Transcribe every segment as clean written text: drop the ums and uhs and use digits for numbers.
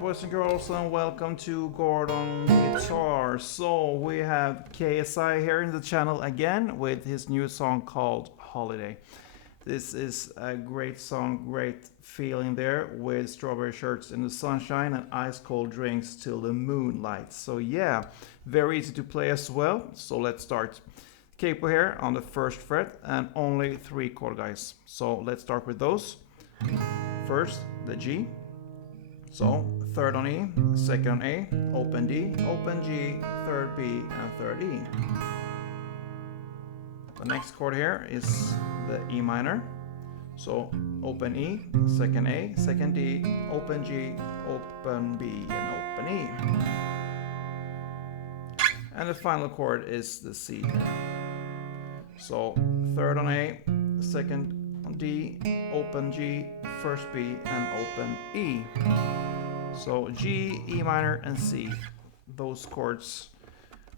Boys and girls, and welcome to Gordon Guitar. So we have KSI here in the channel again with his new song called Holiday. This is a great song, great feeling there with strawberry shirts in the sunshine and ice cold drinks till the moonlight. So yeah, very easy to play as well. So let's start. Capo here on the first fret and only 3 chord guys. So let's start with those. First, the G. So, third on E, second on A, open D, open G, third B, and third E. The next chord here is the E minor. So, open E, second A, second D, open G, open B, and open E. And the final chord is the C. So, third on A, second on D, open G, first B, and open E. So G, E minor, and C. Those chords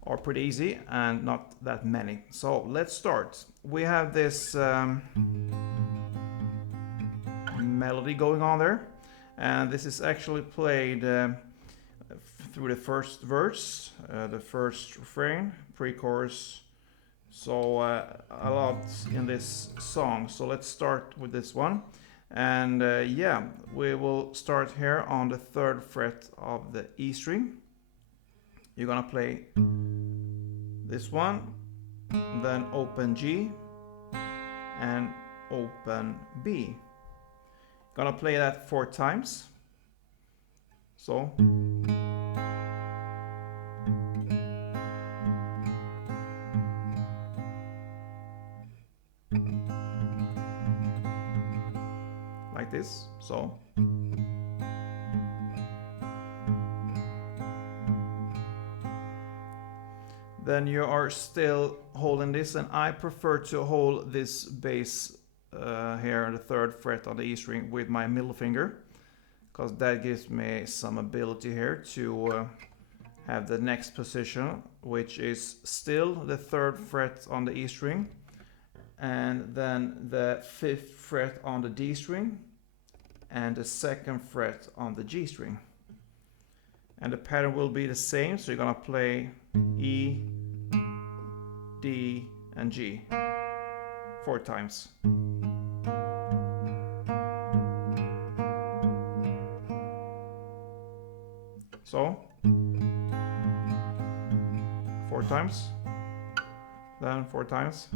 are pretty easy and not that many. So let's start. We have this melody going on there, and this is actually played through the first verse, the first refrain, pre-chorus. So a lot in this song. So let's start with this one. And yeah, we will start here on the 3rd fret of the E string. You're gonna play this one, then open G and open B. Gonna play that 4 times. So like this, so then you are still holding this, and I prefer to hold this bass here on the 3rd fret on the E string with my middle finger, because that gives me some ability here to have the next position, which is still the 3rd fret on the E string, and then the 5th fret on the D string, and the 2nd fret on the G string. And the pattern will be the same, so you're gonna play E, D, and G 4 times. So 4 times, then 4 times.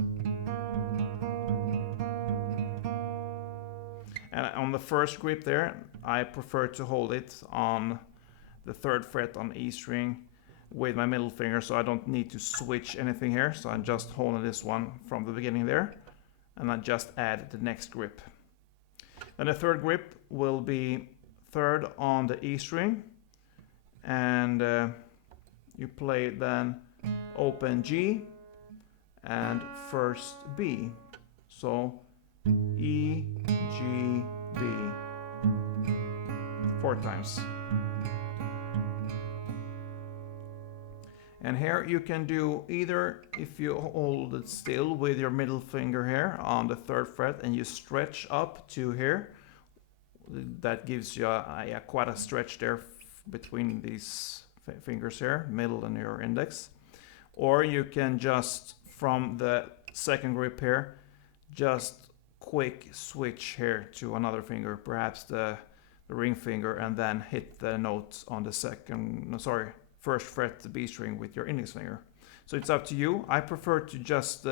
And on the first grip there, I prefer to hold it on the 3rd fret on E string with my middle finger, so I don't need to switch anything here. So I'm just holding this one from the beginning there, and I just add the next grip. Then the 3rd grip will be 3rd on the E string, and you play then open G and first B. So E, G, B 4 times. And here you can do either, if you hold it still with your middle finger here on the 3rd fret and you stretch up to here, that gives you quite a stretch there between these fingers here, middle and your index. Or you can just, from the 2nd grip here, just quick switch here to another finger, perhaps the ring finger, and then hit the note on the 1st fret, the B string, with your index finger. So it's up to you. I prefer to just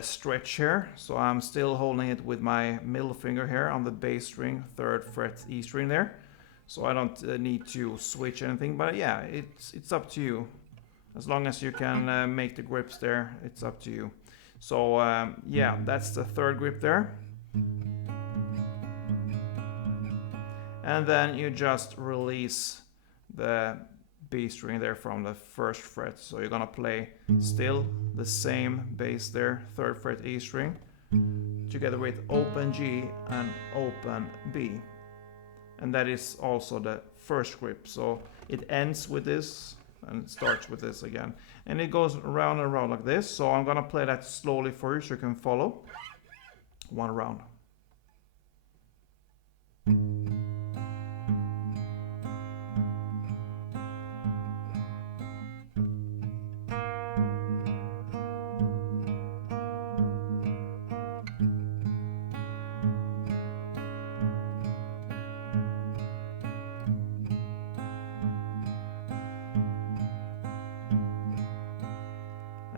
stretch here, so I'm still holding it with my middle finger here on the bass string, 3rd fret E string there. so I don't need to switch anything, but yeah, it's up to you. As long as you can make the grips there, it's up to you. So yeah, that's the third grip there. And then you just release the B string there from the first fret. So you're gonna play still the same bass there, third fret E string, together with open G and open B. And that is also the first grip. So it ends with this and it starts with this again. And it goes around and around like this. So I'm gonna play that slowly for you so you can follow. One round.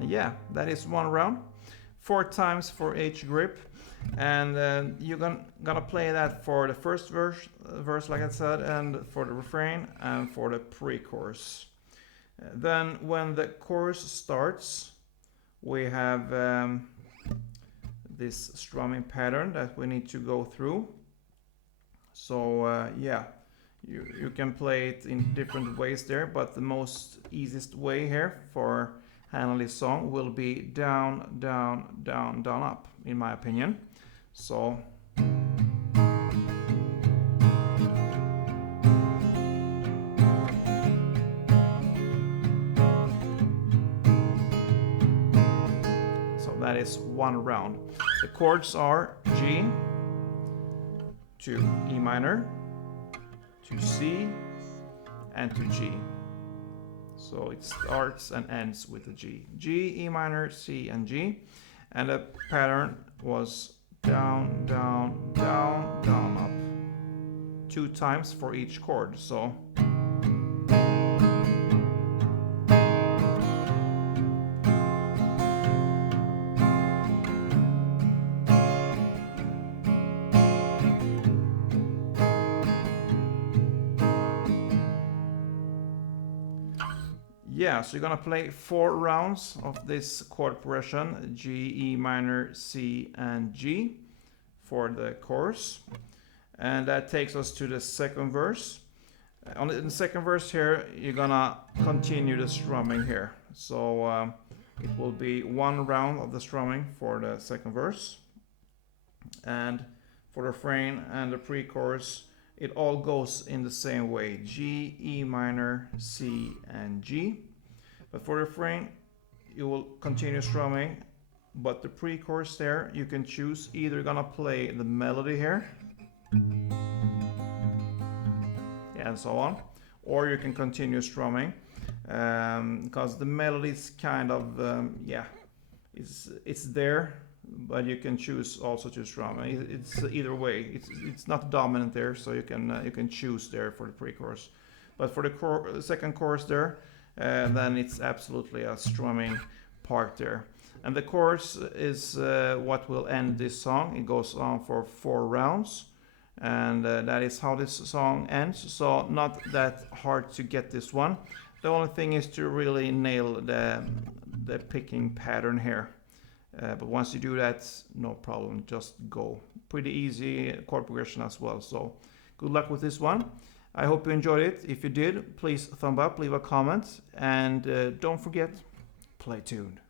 Yeah, that is one round, 4 times for each grip, and you're gonna play that for the first verse like I said, and for the refrain and for the pre-chorus. Then when the chorus starts, we have this strumming pattern that we need to go through. So yeah, you can play it in different ways there, but the most easiest way here for handle this song will be down, down, down, down, up, in my opinion. So that is one round. The chords are G to E minor, to C, and to G. So it starts and ends with the G. G, E minor, C, and G. And the pattern was down, down, down, down, up. 2 times for each chord. So yeah, so you're gonna play 4 rounds of this chord progression, G, E minor, C, and G for the chorus. And that takes us to the second verse. In the second verse here, you're gonna continue the strumming here. So it will be 1 round of the strumming for the second verse. And for the refrain and the pre-chorus, it all goes in the same way, G, E minor, C, and G. But for the refrain, you will continue strumming, but the pre-chorus there, you can choose either gonna play the melody here, and so on, or you can continue strumming, because the melody is kind of, yeah, it's there, but you can choose also to strum. It's either way. It's not dominant there, so you can choose there for the pre-chorus. But for the second chorus there, then it's absolutely a strumming part there. And the chorus is what will end this song. It goes on for 4 rounds, and that is how this song ends. So not that hard to get this one. The only thing is to really nail the picking pattern here. But once you do that, no problem, just go. Pretty easy chord progression as well. So good luck with this one. I hope you enjoyed it. If you did, please thumb up, leave a comment, and don't forget, play tuned.